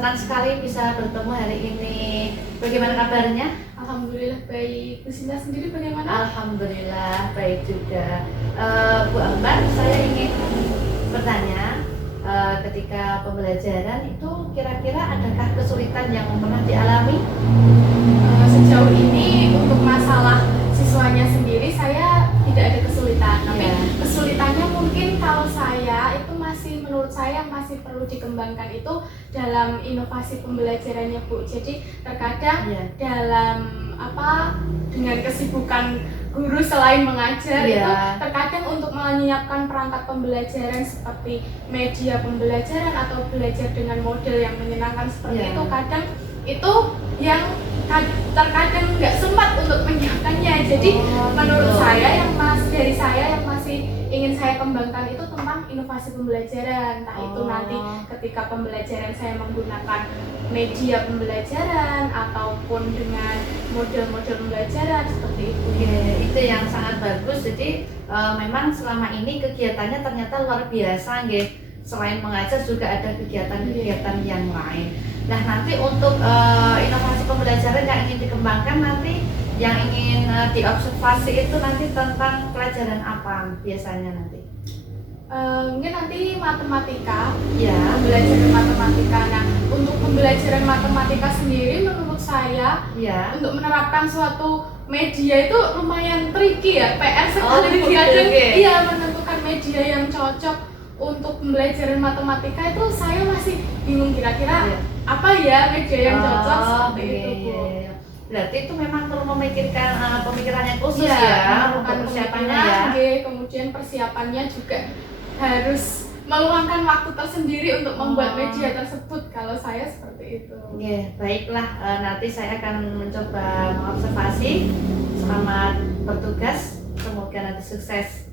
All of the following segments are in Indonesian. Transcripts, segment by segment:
senang sekali bisa bertemu hari ini. Bagaimana kabarnya? Alhamdulillah baik. Bu Sinta sendiri bagaimana? Alhamdulillah baik juga. Bu Ambar, saya ingin bertanya, ketika pembelajaran itu kira-kira adakah kesulitan yang pernah dialami? Sejauh ini untuk masalah siswanya sendiri saya tidak ada kesulitan. Tapi kesulitannya mungkin kalau saya itu menurut saya masih perlu dikembangkan itu dalam inovasi pembelajarannya, Bu. Jadi terkadang dalam dengan kesibukan guru selain mengajar itu terkadang untuk menyiapkan perangkat pembelajaran seperti media pembelajaran atau belajar dengan model yang menyenangkan seperti itu, kadang itu yang terkadang nggak sempat untuk menyiapkannya. Jadi menurut saya dari saya yang masih ingin saya kembangkan itu tentang inovasi pembelajaran. Entah itu nanti ketika pembelajaran saya menggunakan media pembelajaran ataupun dengan model-model pembelajaran seperti itu. Itu yang sangat bagus. Jadi memang selama ini kegiatannya ternyata luar biasa, nggih. Selain mengajar juga ada kegiatan-kegiatan yang lain. Nah, nanti untuk inovasi pembelajaran yang ingin dikembangkan nanti, yang ingin diobservasi itu nanti tentang pelajaran apa biasanya nanti? Mungkin nanti matematika, pembelajaran matematika. Nah, untuk pembelajaran matematika sendiri menurut saya untuk menerapkan suatu media itu lumayan tricky ya, PR sekali. Menentukan media yang cocok untuk pembelajaran matematika itu saya masih bingung kira-kira apa ya media yang cocok seperti itu, Bu. Berarti itu memang perlu memikirkan pemikiran yang khusus untuk persiapannya. Kemudian persiapannya juga harus meluangkan waktu tersendiri untuk membuat media tersebut. Kalau saya seperti itu. Baiklah, nanti saya akan mencoba mengobservasi. Selamat bertugas, semoga nanti sukses.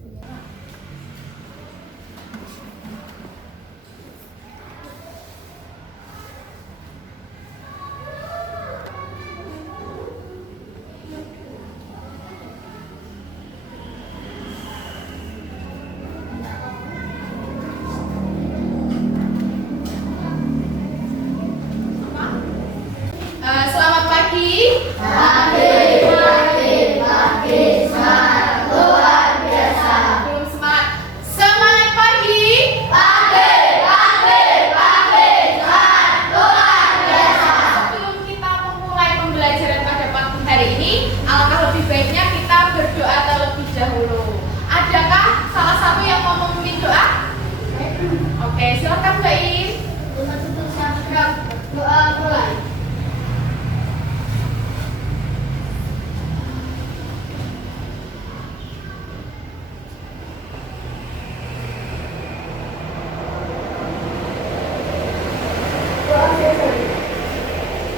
Selamat pagi. Silakan Mbak In. Doa mulai.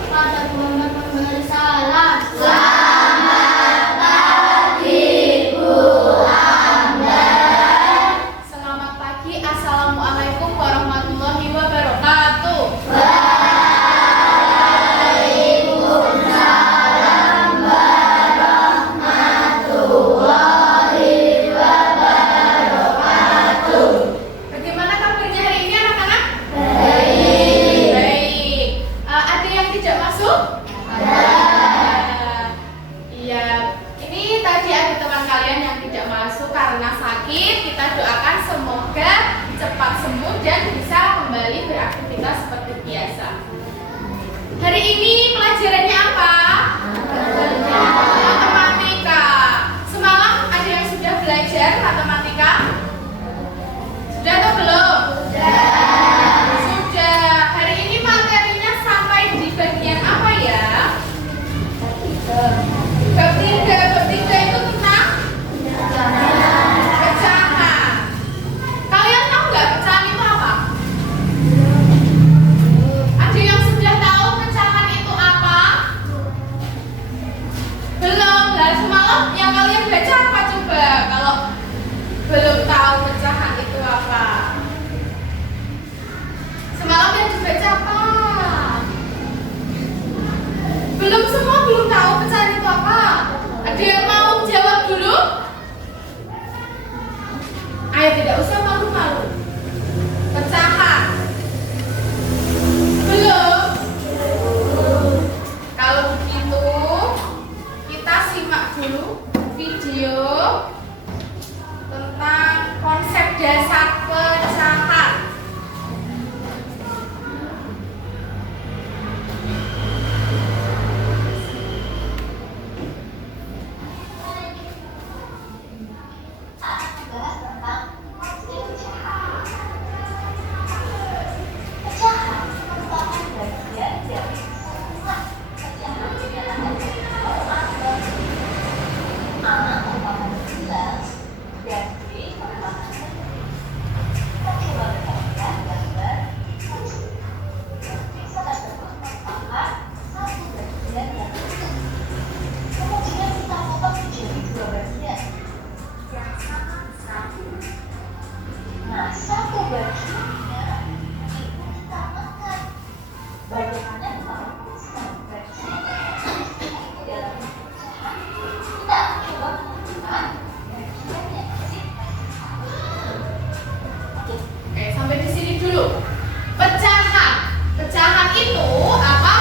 Pada Muhammad memberi salam. Selamat pagi. Assalamualaikum warahmatullahi wabarakatuh. Bagaimana kabarnya hari ini anak-anak? Baik. Ada yang tidak masuk? Iya. Ini tadi ada teman kalian yang tidak masuk karena sakit. Kita doakan semoga cepat sembuh dan bisa kembali beraktivitas seperti biasa. Hari ini pelajarannya apa? Matematika. Semalam ada yang sudah belajar matematika? Sudah atau belum? Sudah. Hari ini materinya sampai di bagian apa ya? Bab 3. Bab 3 itu tentang pecahan. Kalian tahu nggak pecahan itu apa? Ada yang sudah tahu pecahan itu apa? Belum. Lah semalam yang kalian baca apa coba? Kalau belum tahu pecahan itu apa? Semalam yang dibaca apa? Belum, semua belum tahu pecahan itu apa? Ada yang mau jawab dulu? Ayo, tidak usah malu-malu. Pecahan. Belum? dulu video tentang konsep dasar pecahan. Oke, sampai di sini dulu. Pecahan. Pecahan itu apa?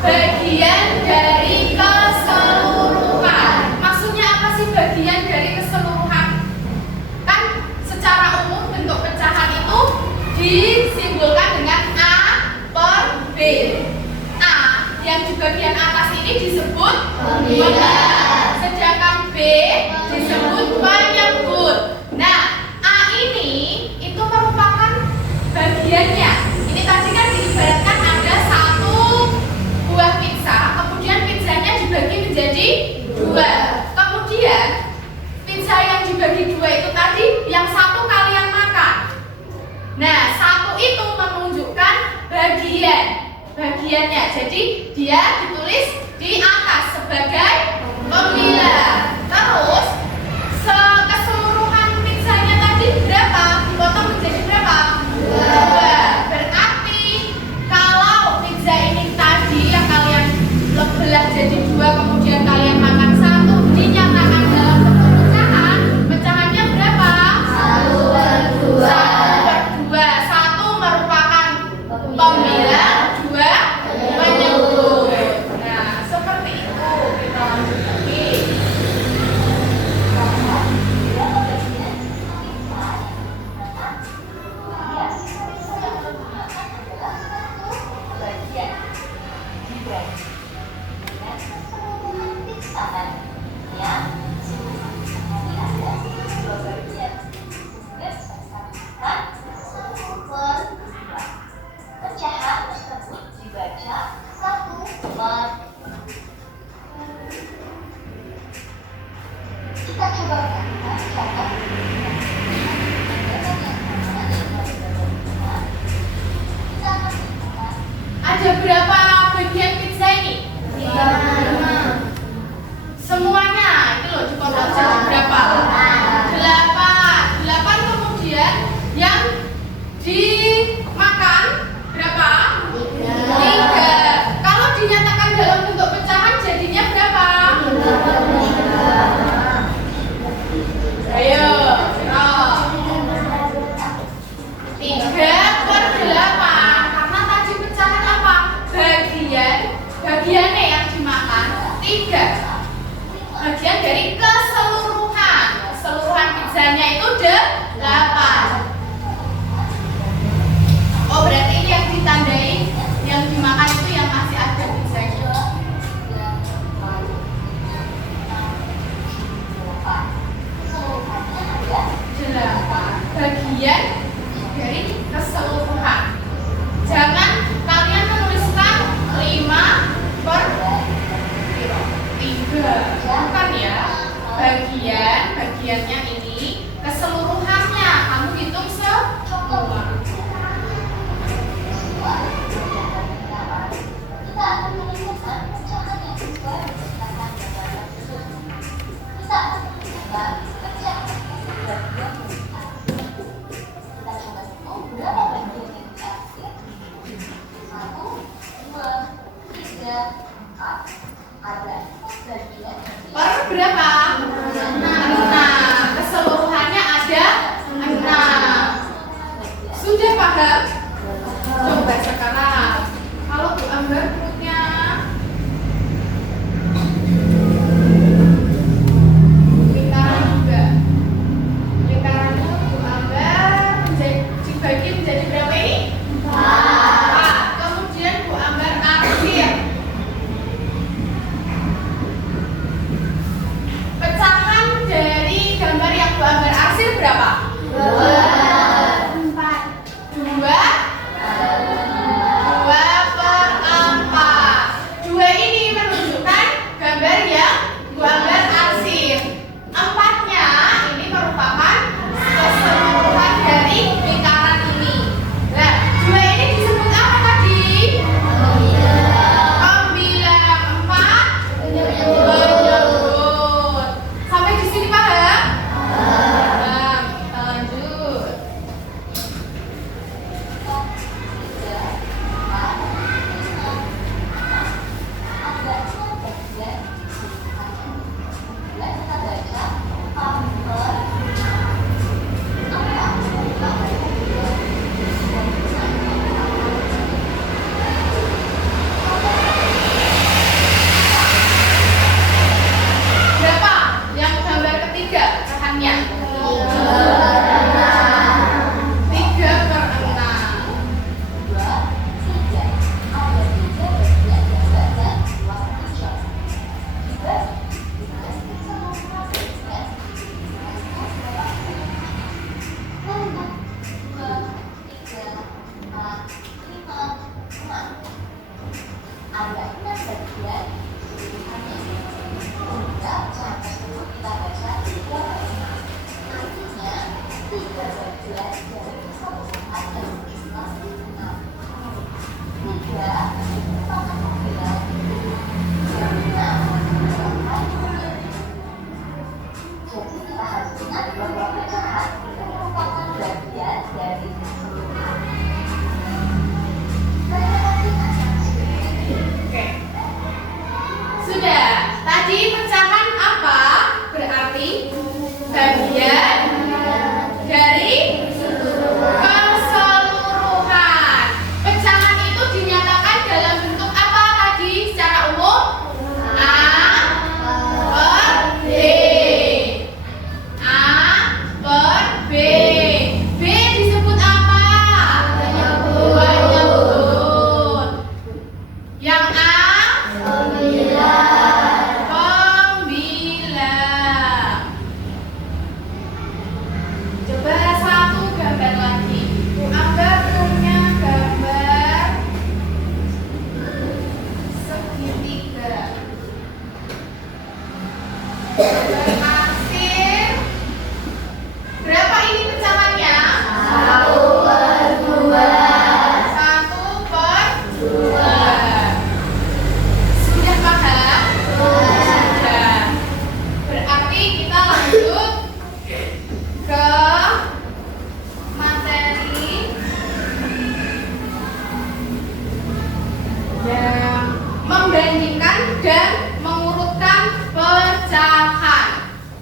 Bagian dari keseluruhan. Maksudnya apa sih bagian dari keseluruhan? Kan secara umum bentuk pecahan itu disimbolkan dengan A per B. A yang di bagian atas ini disebut pembilang, sedangkan B disebut penyebut. Nah, A ini itu merupakan bagiannya. Ini tadi kan diibaratkan ada satu buah pizza, kemudian pizzanya dibagi menjadi dua. Kemudian pizza yang dibagi dua itu tadi, yang satu kalian makan. Nah, satu itu menunjukkan bagiannya. Jadi dia ditulis di atas sebagai pembilang. Terus keseluruhan pizzanya tadi berapa? Dipotong menjadi berapa? Dua. Berarti kalau pizza ini tadi yang kalian belah jadi dua, kemudian kalian makan satu, dinyatakan dalam bentuk pecahan. Pecahannya berapa? 1/2. 1/2. Satu merupakan pembilang, dua penyebut. Nah, seperti itu. Kita lanjut lagi. Pecahan tersebut dibaca 1/. Kita coba lihat contoh. Ada berapa bagian pizza ini? 5. Semuanya itu loh dipotong jadi berapa? 8. 8 kemudian yang dimakan berapa? 3. Kalau dinyatakan dalam bentuk pecahan jadinya berapa? 5. Ayo, oh. 3/8. Karena tadi pecahan apa? Bagiannya yang dimakan 3. Bagian dari keseluruhan pizzanya itu 8. Oh, berarti ini yang ditandai yang dimakan itu yang masih ada pizzanya. 8 bagian dari keseluruhan. Jangan kalian menuliskan 5/3. Bukan ya. Bagiannya ini keseluruhannya kamu hitung semua. Kita akan menemukan pecahan yang sesuai berdasarkan gambaran tersebut. Kita akan menemukan pecahan bagian. Kita coba hitung berapa bagian yang diambil. 1, 2, 3, 4. Ada bagian Per berapa? 6. Keseluruhannya ada 6. Sudah paham? Coba sekarang kalau Bu Ambar perutnya berapa? 4. 2 per 4. 2 ini menunjukkan gambar yang gambar arsip. 4-nya ini merupakan keseluruhan dari lingkaran ini. Nah, 2 ini disebut apa tadi? Pembilang. 4 penyebut. Sampai di sini paham? Paham. Kita lanjut. Berapa yang gambar ketiga rekannya? 3 per 6. Oke. Sudah. Tadi pecahan apa? Berarti bagian dari keseluruhan. Pecahan itu dinyatakan dalam bentuk apa tadi secara umum? A per B. A per B. B disebut apa? Penyebut. Yang A? Pembilang. Coba satu gambar lagi. Bu Ambar punya gambar segitiga. Gambar arsip. Berapa ini pecahannya? 1 per 2. Sudah paham? Sudah. Berarti kita lanjut ke materi yang membandingkan dan mengurutkan pecahan.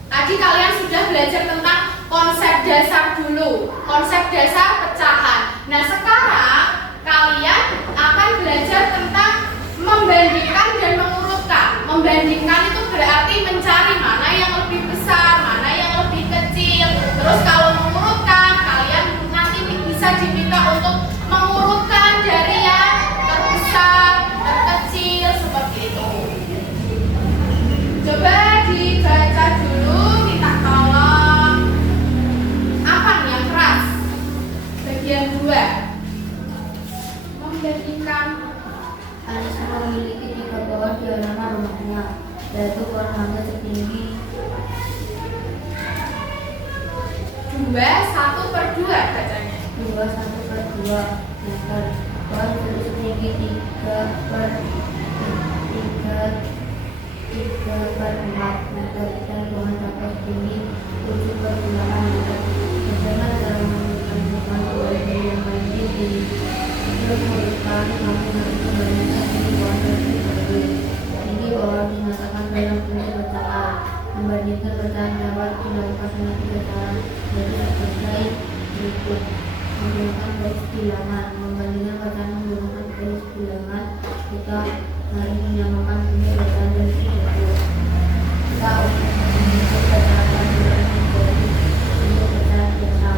Tadi kalian sudah belajar tentang konsep dasar dulu, konsep dasar pecahan. Nah, sekarang kalian akan belajar tentang membandingkan dan mengurutkan. Membandingkan itu berarti mencari mana yang lebih besar, mana yang lebih kecil. Terus kalau mengurutkan, kalian nanti bisa diminta untuk mengurutkan dari yang terbesar, terkecil, seperti itu. Coba dibaca dulu, kita tolong. Apa nih yang keras? Bagian 2. Membandingkan. Anis memiliki 3 pohon di halaman rumahnya, yaitu pohon mangga setinggi 2 1 per 2 bacanya. 1 per 2 meter. Pohon setinggi 3 per 4 meter dan pohon dapat setinggi 7 per 8 meter. Bagaimana cara menentukan pohon yang lainnya di merupakan mampu membandingkan tinggi pohon tersebut. Tinggi pohon dinyatakan dalam bentuk pecahan. Membandingkan pecahan dapat dilakukan dengan 3 cara, yaitu sebagai berikut. Menggunakan garis bilangan. Membandingkan pecahan menggunakan garis bilangan, kita mari menyamakan tinggi pecahan dan tersebut. Kita untuk pecahan bilangan menjadi bentuk pecahan biasa.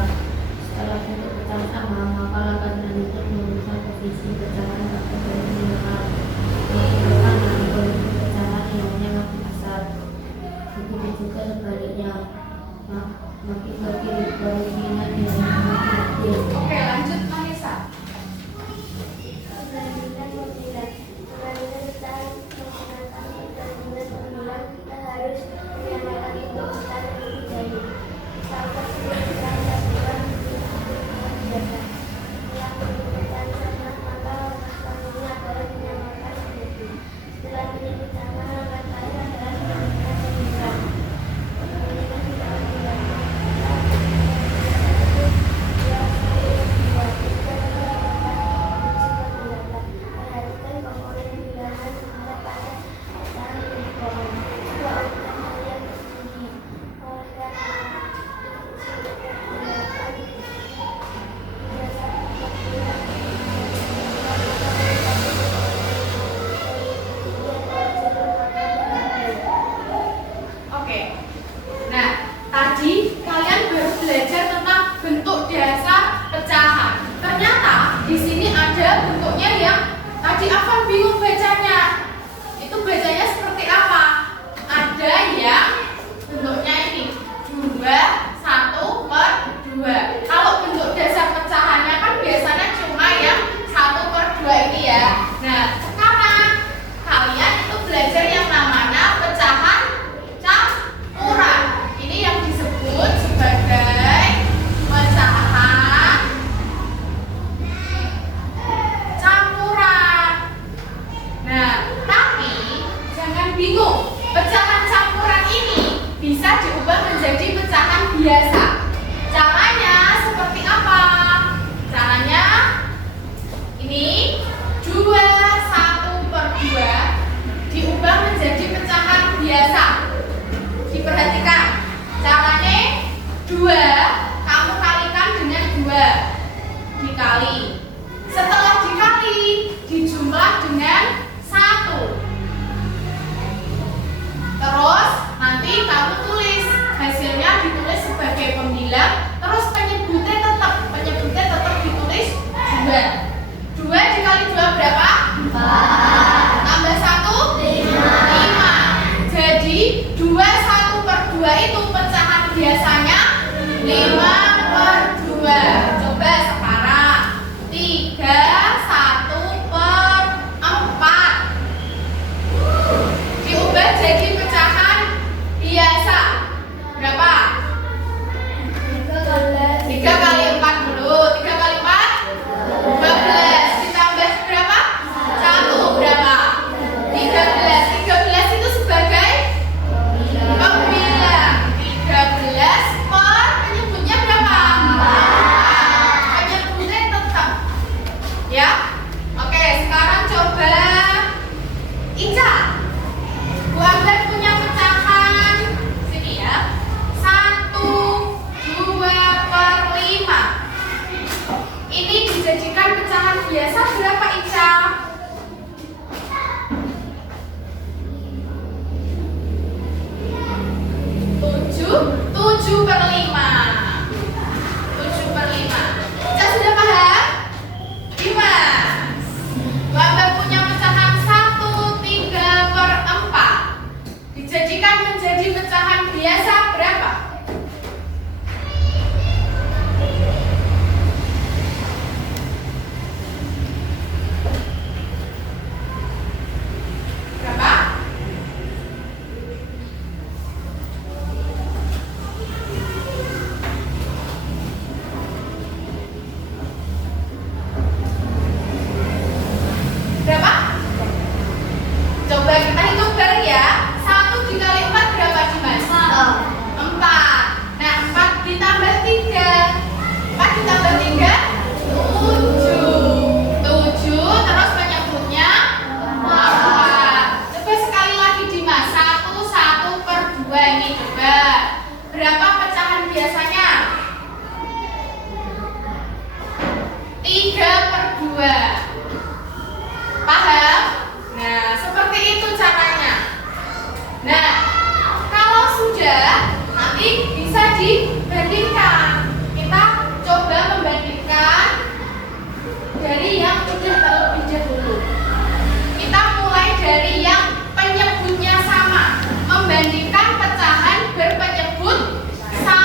Setelah bentuk pecahan sama, maka akan dilanjutkan merumuskan posisi pecahan atau garis bilangan. Menentukan bentuk pecahan yang lebih besar. Begitu juga sebaliknya. makin berkeinginan dan makin kecil. Oke, lanjut Vanessa. Keberanian memilih, keberanian bertahan, menggunakan keberanian memilih, kita harus menyamakan untuk bertahan lebih jauh. Sampai sebelum kita melakukan menjaga. Yang menyebutkan sama maka selanjutnya adalah menyamakan diri. Setelah menyebut sama langkah lain adalah menyamakan pemikiran. Pemikiran tidak dilakukan. Perhatikan komponen bilangan hingga pada pecahan di bawah. Dua urutan hal yang tertinggi. Oleh karena Oke. Nah, tadi kalian baru belajar tentang bentuk dasar pecahan. Ternyata di sini ada bentuknya yang tadi Afan bingung bacanya. Itu bacanya seperti apa? Ada yang bentuknya ini 2/1/2. Kalau bentuk dasar pecahannya kan biasanya cuma yang 1/2 ini ya. Nah, sekarang kalian itu belajar yang namanya pecahan campuran. Ini yang disebut sebagai pecahan campuran. Nah, tapi jangan bingung. Pecahan campuran ini bisa diubah menjadi pecahan biasa. Caranya seperti apa? Caranya ini 2/1/2 diubah menjadi pecahan biasa. Diperhatikan, caranya 2 kamu kalikan dengan 2 dikali. Setelah dikali, dijumlah dengan 1. Terus nanti kamu tulis hasilnya, ditulis sebagai pembilang. Terus penyebutnya tetap ditulis 2. 2 dikali 2 berapa? 4. Tambah 1? 5. Jadi 2/1/2 itu pecahan biasanya 5/2. Coba sekarang 3/1/4 diubah jadi pecahan biasa. Berapa? 3 kali 4 dulu. 3 kali 4? 12. Ditambah berapa? 1 berapa? 13. 13 itu sebagai pembilang. 13 per penyebutnya berapa? 4. Penyebutnya tetap. Ya? Oke, sekarang coba Ica. Bu Amber punya pecahan sini ya. 1/2/5. Ini dijadikan pecahan biasa berapa Ica? 7/5. 7/5. Ica sudah paham? Dimas. Bu Amber punya pecahan 1/3/4. Dijadikan menjadi pecahan biasa berapa? Berapa? Berapa? Coba kita hitung bareng ya. 1 dikali 4 berapa Dimas? 4. Nah, 4 ditambah 3. 4 ditambah 3? 7. 7 terus penyebutnya 4. Coba sekali lagi Dimas. 1/1/2 ini coba. Berapa pecahan biasanya? 3/2. Paham? Nah, seperti itu caranya. Nah, kalau sudah, nanti bisa dibandingkan. Kita coba membandingkan dari yang sudah terlebih dahulu. Kita mulai dari yang penyebutnya sama, membandingkan pecahan berpenyebut sama.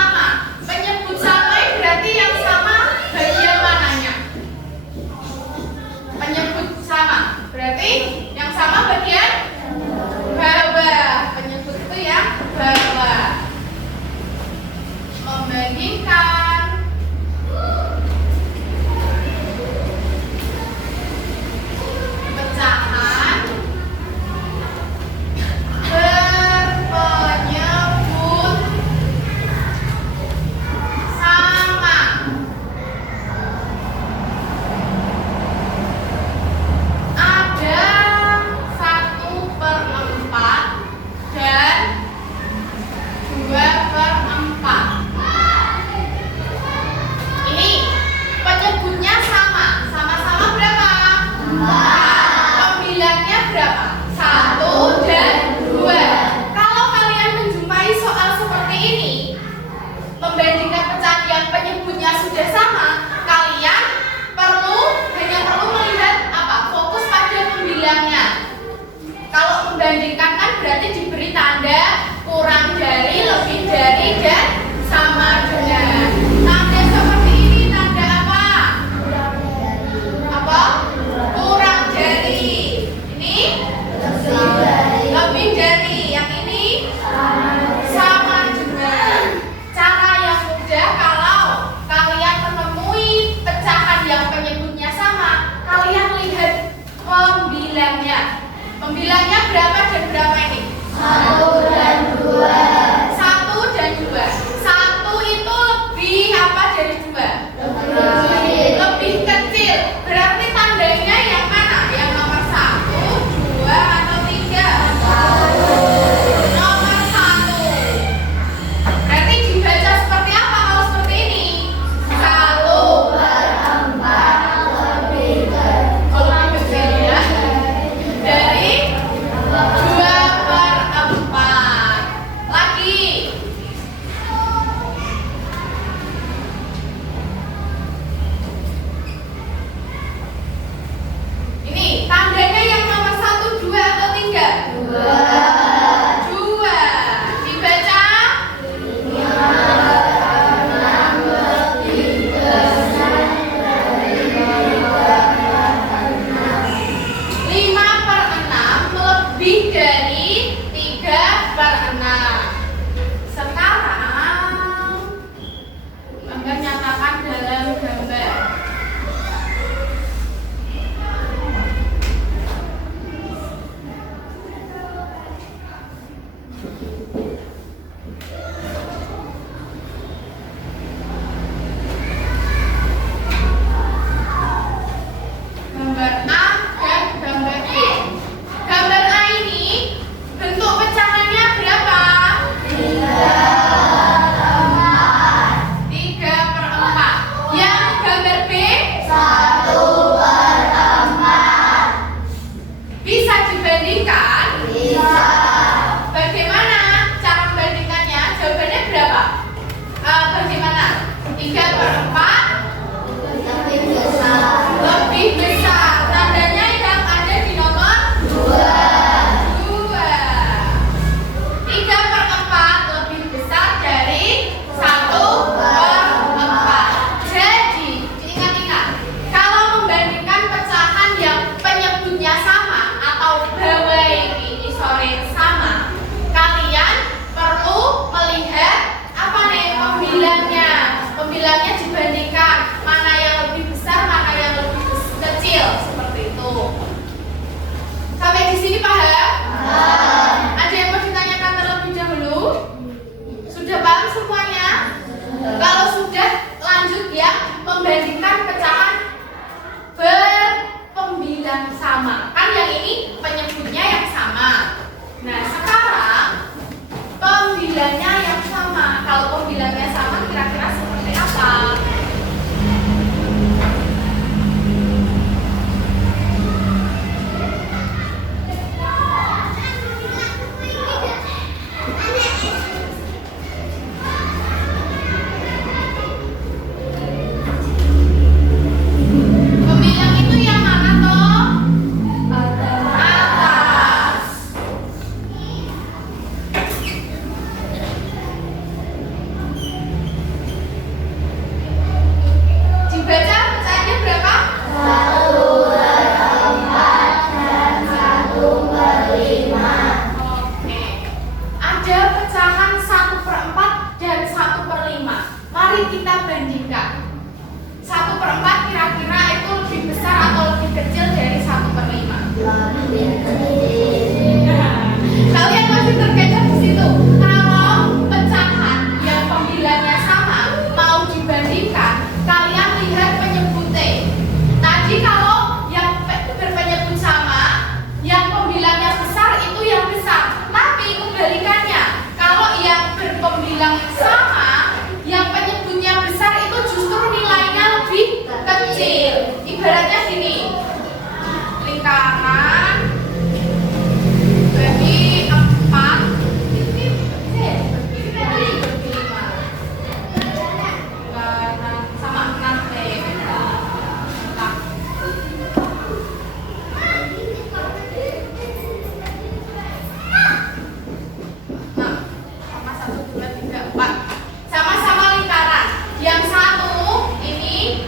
4. Sama-sama lingkaran. Yang satu ini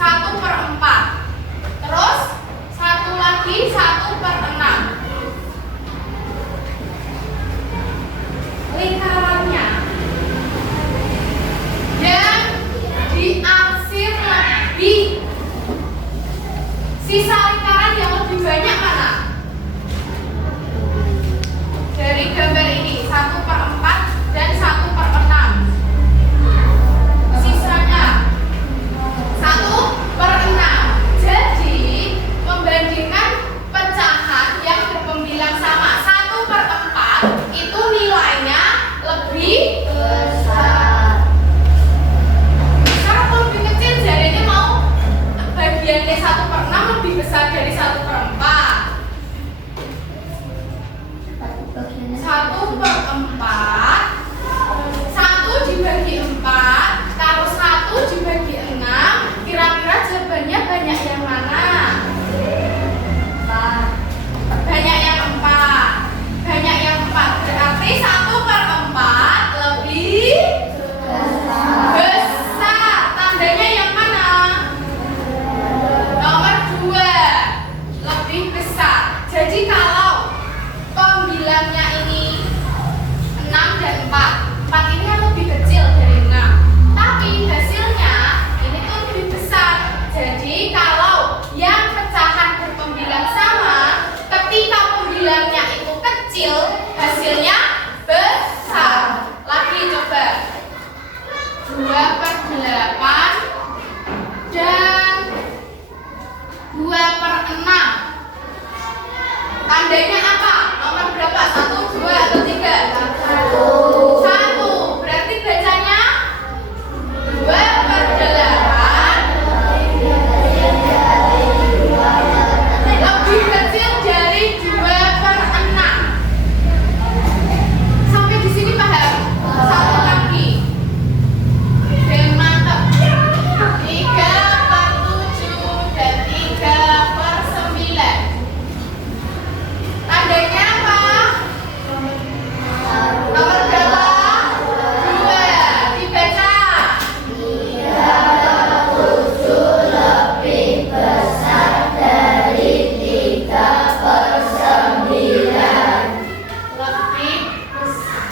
1/4. Terus satu lagi 1/6. Lingkarannya yang diarsir lebih, sisa lingkaran yang lebih banyak mana? Dari gambar ini 1/4 dan 1/6. Sisanya 1/6. Jadi membandingkan pecahan yang berpembilang sama 1/4 itu nilainya lebih besar. Kalau lebih kecil jadinya mau bagiannya 1/6 lebih besar dari 1/4. 1/4 1 dibagi 4 kalau 1 dibagi 6, kira-kira jawabannya banyak yang mana? Banyak yang 4. Banyak yang 4 berarti 1/4 lebih besar. Tandanya yang mana? Nomor 2, lebih besar. Jadi kalau pembilangnya ini 6 dan 4 ini kan lebih kecil dari 6, tapi hasilnya ini tuh lebih besar. Jadi kalau yang pecahan berpembilang sama, ketika pembilangnya itu kecil, hasilnya besar. Lagi coba 2/8 dan 2/6. Tandanya apa? Nomor berapa? 1, 2, atau 3? 1. Berarti bacanya 2/8 lebih kecil dari 2/6. Sampai di sini paham? Satu lagi. Yang mantap. 3/7 dan 3/9. Tandanya apa? Nomor berapa? 2. Dibaca. 3/7 lebih besar dari 3/9. Lebih besar.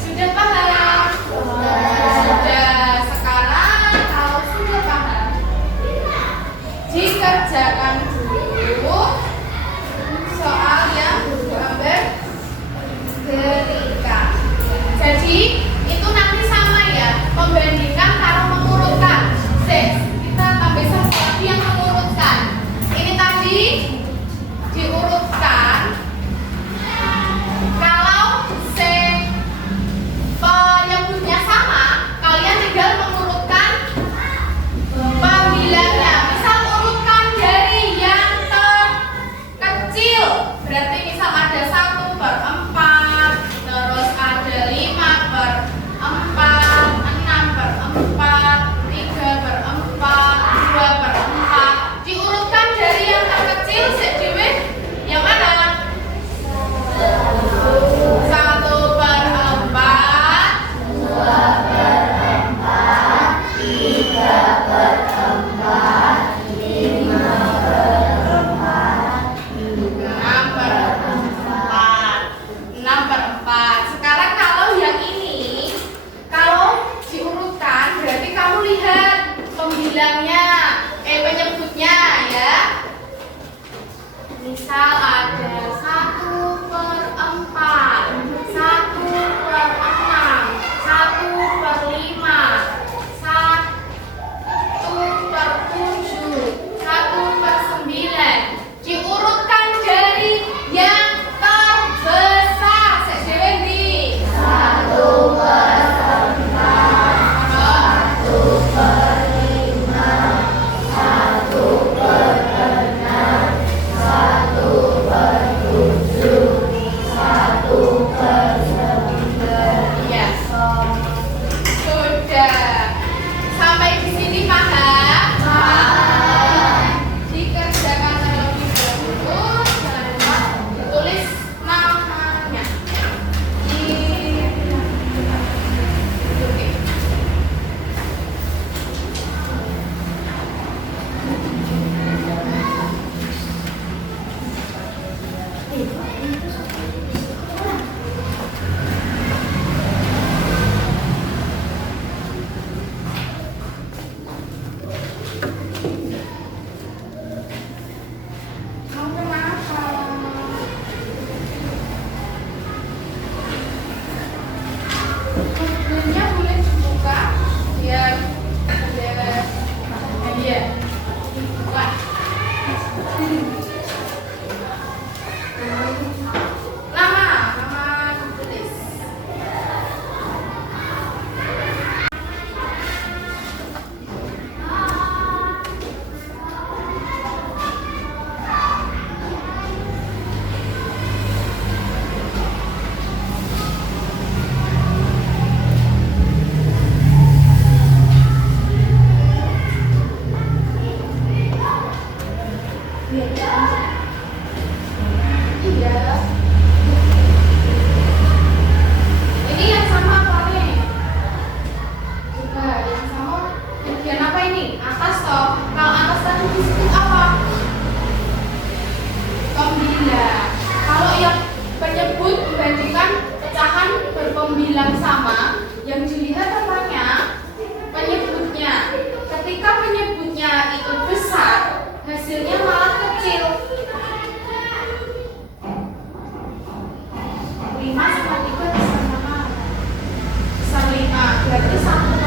Sudah paham? Sudah. Sekarang kalau sudah paham, dikerjakan dulu soal yang gambar gerikan. Jadi itu nanti sama ya, membandingkan kalau mengurutkan. Kita tambah satu lagi yang mengurutkan. Ini tadi diurutkan. Kalau penyebutnya sama, kalian tinggal mengurutkan pembilangnya. Misal urutkan dari yang terkecil, berarti misal ada 1/4, terus ada 5/4, 6/4, 3/4, 2/4. Diurutkan dari yang terkecil sedewe yang mana? 1/4, 2/4, 3/4, 6/4. Sekarang kalau yang ini, kalau diurutkan berarti kamu lihat pembilangnya, penyebutnya ya. Misal ada 1/4, 1/6, 1/5, 1/7, 1/9. Diurutkan dari yang terbesar. Sedewe ndi? 1/5, 1/6, 1/7, 1/9. Iya. Sudah. Sampai di sini paham? Paham. Dikerjakan terlebih dahulu. Jangan lupa tulis namanya. berarti sama